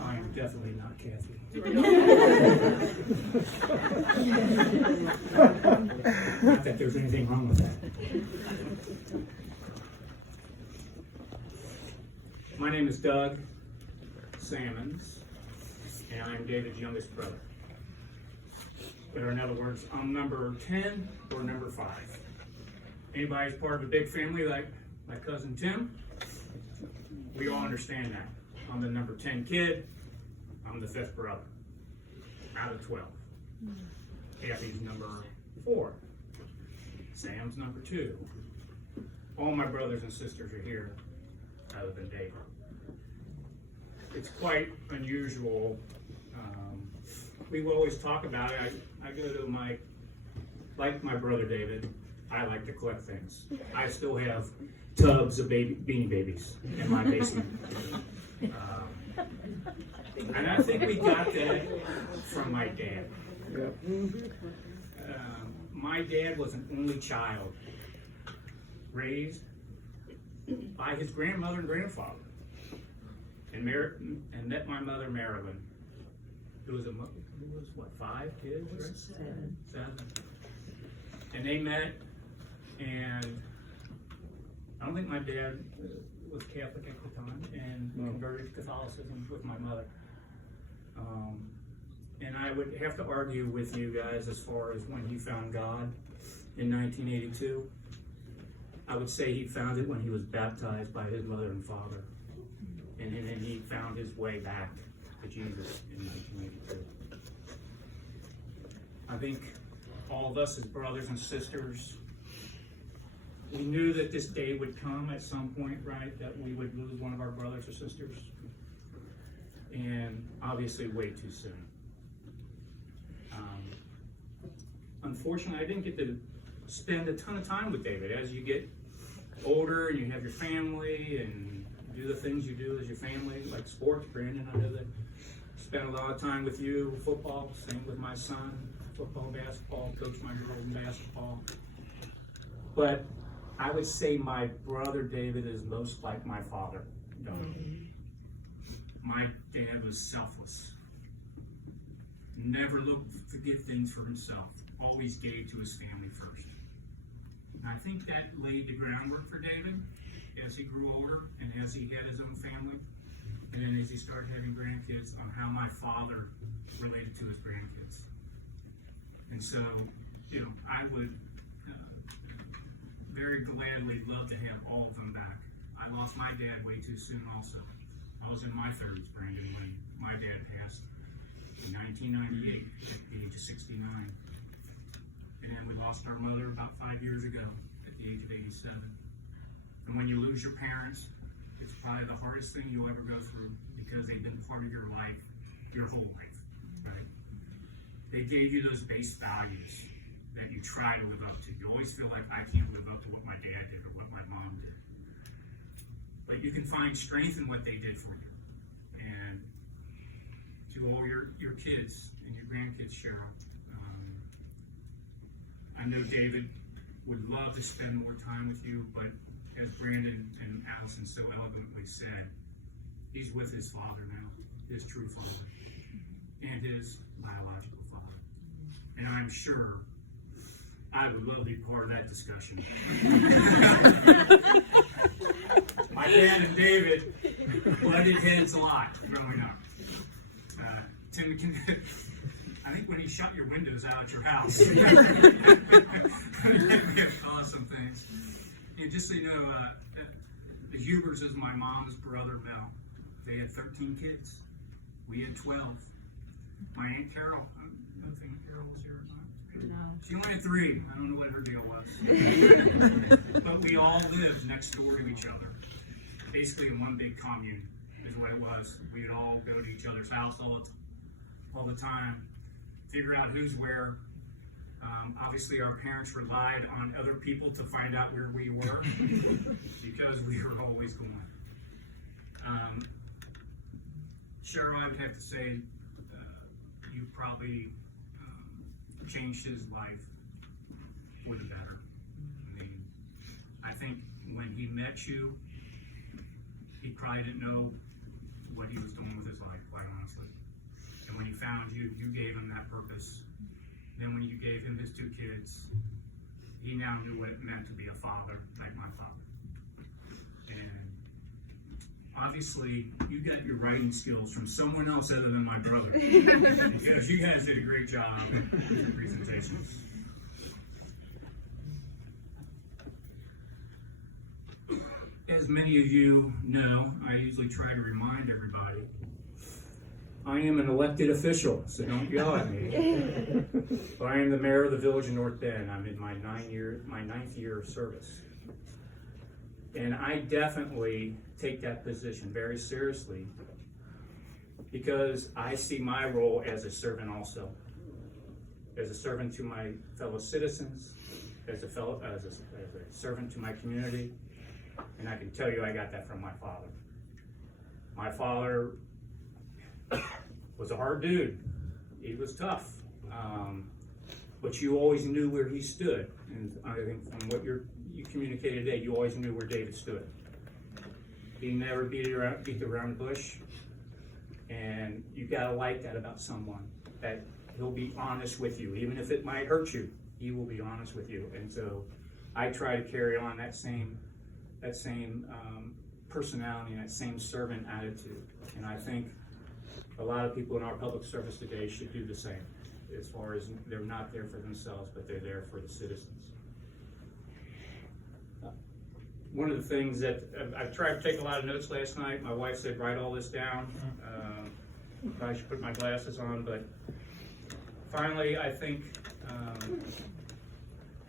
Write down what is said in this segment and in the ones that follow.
I am definitely not Kathy. Not that there's anything wrong with that. My name is Doug Sammons, and I'm David's youngest brother. Or in other words, I'm number 10 or number 5. Anybody's part of a big family like my cousin Tim, we all understand that. I'm the number 10 kid. I'm the 5th brother out of 12. Kathy's number 4. Sam's number 2. All my brothers and sisters are here other than David. It's quite unusual. We will always talk about it. I go to like my brother David, I like to collect things. I still have tubs of Beanie Babies in my basement. And I think we got that from my dad. My dad was an only child, raised by his grandmother and grandfather, and met my mother Marilyn, who was what, 5 kids, right? 7. And they met, and I don't think my dad was Catholic at the time, and converted to Catholicism with my mother. And I would have to argue with you guys as far as when he found God in 1982. I would say he found it when he was baptized by his mother and father. And then he found his way back to Jesus in 1982. I think all of us as brothers and sisters, we knew that this day would come at some point, right? That we would lose one of our brothers or sisters. And obviously way too soon. Unfortunately, I didn't get to spend a ton of time with David. As you get older and you have your family and do the things you do as your family, like sports, Brandon, I know that spent a lot of time with you, football, same with my son, football, basketball, coach my girls in basketball. But I would say my brother David is most like my father, Doug. My dad was selfless. Never looked to get things for himself. Always gave to his family first. And I think that laid the groundwork for David as he grew older and as he had his own family. And then as he started having grandkids, on how my father related to his grandkids. And so, I would very gladly love to have all of them back. I lost my dad way too soon also. I was in my 30s, Brandon, when my dad passed in 1998 at the age of 69. And then we lost our mother about 5 years ago at the age of 87. And when you lose your parents, it's probably the hardest thing you'll ever go through because they've been part of your life, your whole life, right? They gave you those base values that you try to live up to. You always feel like I can't live up to what my dad did or what my mom did. But you can find strength in what they did for you. And to all your kids and your grandkids, Cheryl, I know David would love to spend more time with you, but as Brandon and Allison so eloquently said, he's with his father now, his true father, and his biological father. And I'm sure I would love to be part of that discussion. My dad and David butted heads a lot growing up. Tim, I think when he shut your windows out at your house, it may have caused some things. And just so you know, the Hubers is my mom's brother, Mel. They had 13 kids. We had 12. My Aunt Carol, I don't think Carol was here or not. No. She only had 3. I don't know what her deal was. But we all lived next door to each other. Basically in one big commune is what it was. We'd all go to each other's house all the time, figure out who's where. Obviously our parents relied on other people to find out where we were because we were always going. Cheryl, I would have to say you probably changed his life for the better. I mean, I think when he met you, he probably didn't know found you, you gave him that purpose. Then when you gave him his 2 kids, he now knew what it meant to be a father, like my father. And obviously, you got your writing skills from someone else other than my brother, because you guys did a great job with your presentations. As many of you know, I usually try to remind everybody, I am an elected official, so don't yell at me. But I am the mayor of the village of North Bend. I'm in my ninth year of service. And I definitely take that position very seriously, because I see my role as a servant also. As a servant to my fellow citizens, as a servant to my community. And I can tell you I got that from my father. My father was a hard dude. He was tough. But you always knew where he stood. And I think from what you communicated today, you always knew where David stood. He never beat around the bush. And you gotta like that about someone, that he'll be honest with you. Even if it might hurt you, he will be honest with you. And so I try to carry on that same personality and that same servant attitude. And I think a lot of people in our public service today should do the same, as far as they're not there for themselves, but they're there for the citizens. One of the things that I tried to take a lot of notes last night. My wife said, write all this down. I should put my glasses on, but finally, I think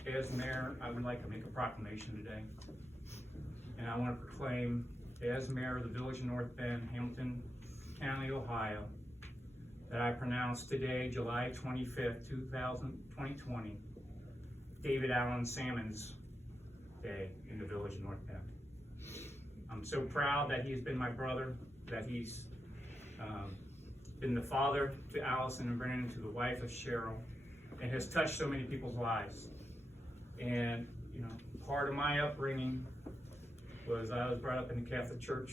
as mayor, I would like to make a proclamation today. And I want to proclaim, as mayor of the village of North Bend, Hamilton County, Ohio, that I pronounce today, July 25th, 2020, David Allen Salmon's Day in the village of North Bend. I'm so proud that he's been my brother, that he's been the father to Allison and Brandon, to the wife of Cheryl, and has touched so many people's lives. And, part of my upbringing was I was brought up in the Catholic Church.